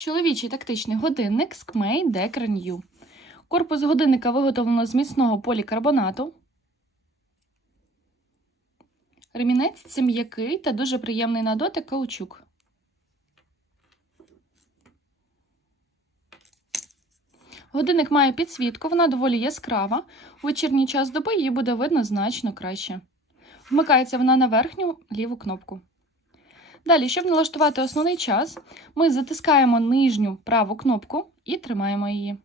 Чоловічий тактичний годинник Skmei Decker New. Корпус годинника виготовлено з міцного полікарбонату. Ремінець це м'який та дуже приємний на дотик каучук. Годинник має підсвітку, вона доволі яскрава. У вечірній час доби її буде видно значно краще. Вмикається вона на верхню ліву кнопку. Далі, щоб налаштувати основний час, ми затискаємо нижню праву кнопку і тримаємо її.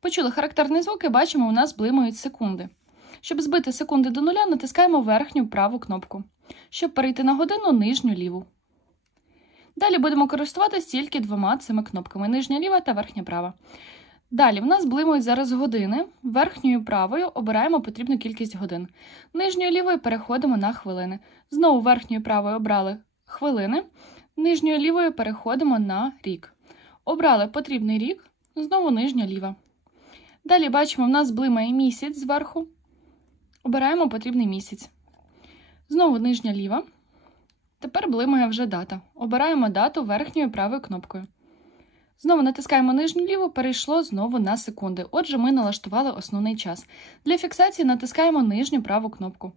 Почули характерний звук і бачимо, у нас блимають секунди. Щоб збити секунди до нуля, натискаємо верхню праву кнопку. Щоб перейти на годину, нижню ліву. Далі будемо користуватися тільки двома цими кнопками: нижня ліва та верхня права. Далі в нас блимають зараз години. Верхньою правою обираємо потрібну кількість годин. Нижньою лівою переходимо на хвилини. Знову верхньою правою обрали хвилини. Нижньою лівою переходимо на рік. Обрали потрібний рік, знову нижня ліва. Далі бачимо, в нас блимає місяць зверху. Обираємо потрібний місяць. Знову нижня ліва. Тепер блимає вже дата. Обираємо дату верхньою правою кнопкою. Знову натискаємо нижню ліву, перейшло знову на секунди. Отже, ми налаштували основний час. Для фіксації натискаємо нижню праву кнопку.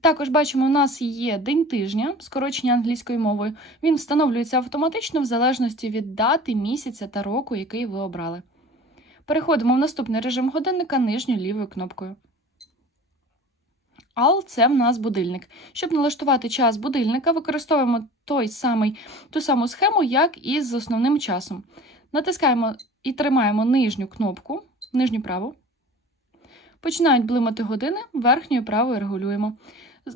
Також бачимо, у нас є день тижня, скорочення англійською мовою. Він встановлюється автоматично в залежності від дати, місяця та року, який ви обрали. Переходимо в наступний режим годинника нижньою лівою кнопкою. Ал це в нас будильник. Щоб налаштувати час будильника, використовуємо той самий, ту саму схему, як і з основним часом. Натискаємо і тримаємо нижню кнопку, нижню праву. Починають блимати години, верхньою правою регулюємо.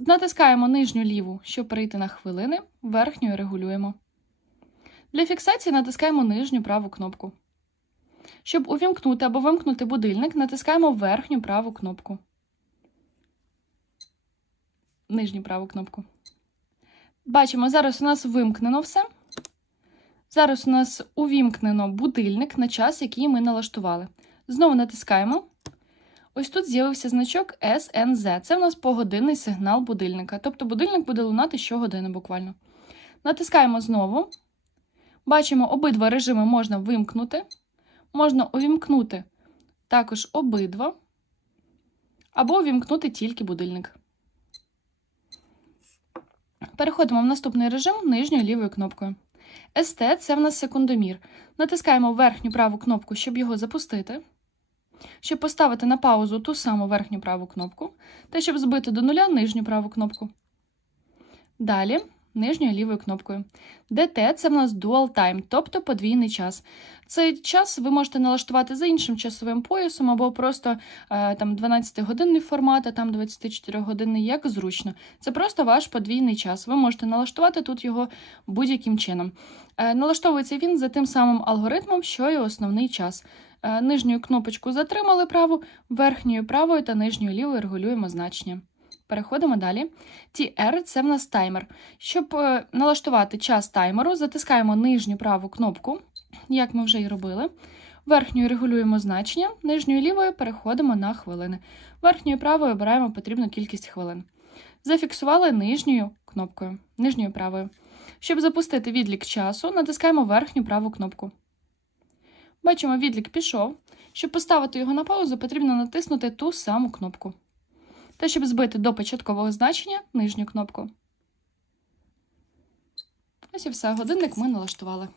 Натискаємо нижню ліву, щоб перейти на хвилини, верхньою регулюємо. Для фіксації натискаємо нижню праву кнопку. Щоб увімкнути або вимкнути будильник, натискаємо верхню праву кнопку. Нижню праву кнопку. Бачимо, зараз у нас вимкнено все. Зараз у нас увімкнено будильник на час, який ми налаштували. Знову натискаємо. Ось тут з'явився значок SNZ. Це в нас погодинний сигнал будильника. Тобто будильник буде лунати щогодини буквально. Натискаємо знову. Бачимо, обидва режими можна вимкнути. Можна увімкнути також обидва. Або увімкнути тільки будильник. Переходимо в наступний режим нижньою лівою кнопкою. СТ – це в нас секундомір. Натискаємо верхню праву кнопку, щоб його запустити. Щоб поставити на паузу ту саму верхню праву кнопку, та щоб збити до нуля нижню праву кнопку. Далі нижньою лівою кнопкою. DT – це в нас Dual Time, тобто подвійний час. Цей час ви можете налаштувати за іншим часовим поясом, або просто е, там 12-годинний формат, а там 24-годинний, як зручно. Це просто ваш подвійний час. Ви можете налаштувати тут його будь-яким чином. Е, налаштовується він за тим самим алгоритмом, що і основний час. Е, нижню кнопочку затримали праву, верхньою правою та нижньою лівою регулюємо значення. Переходимо далі. TR – це в нас таймер. Щоб е, налаштувати час таймеру, затискаємо нижню праву кнопку, як ми вже і робили. Верхньою регулюємо значення, нижньою лівою переходимо на хвилини. Верхньою правою обираємо потрібну кількість хвилин. Зафіксували нижньою кнопкою, нижньою правою. Щоб запустити відлік часу, натискаємо верхню праву кнопку. Бачимо, відлік пішов. Щоб поставити його на паузу, потрібно натиснути ту саму кнопку. Та щоб збити до початкового значення нижню кнопку. Ось і все, годинник ми налаштували.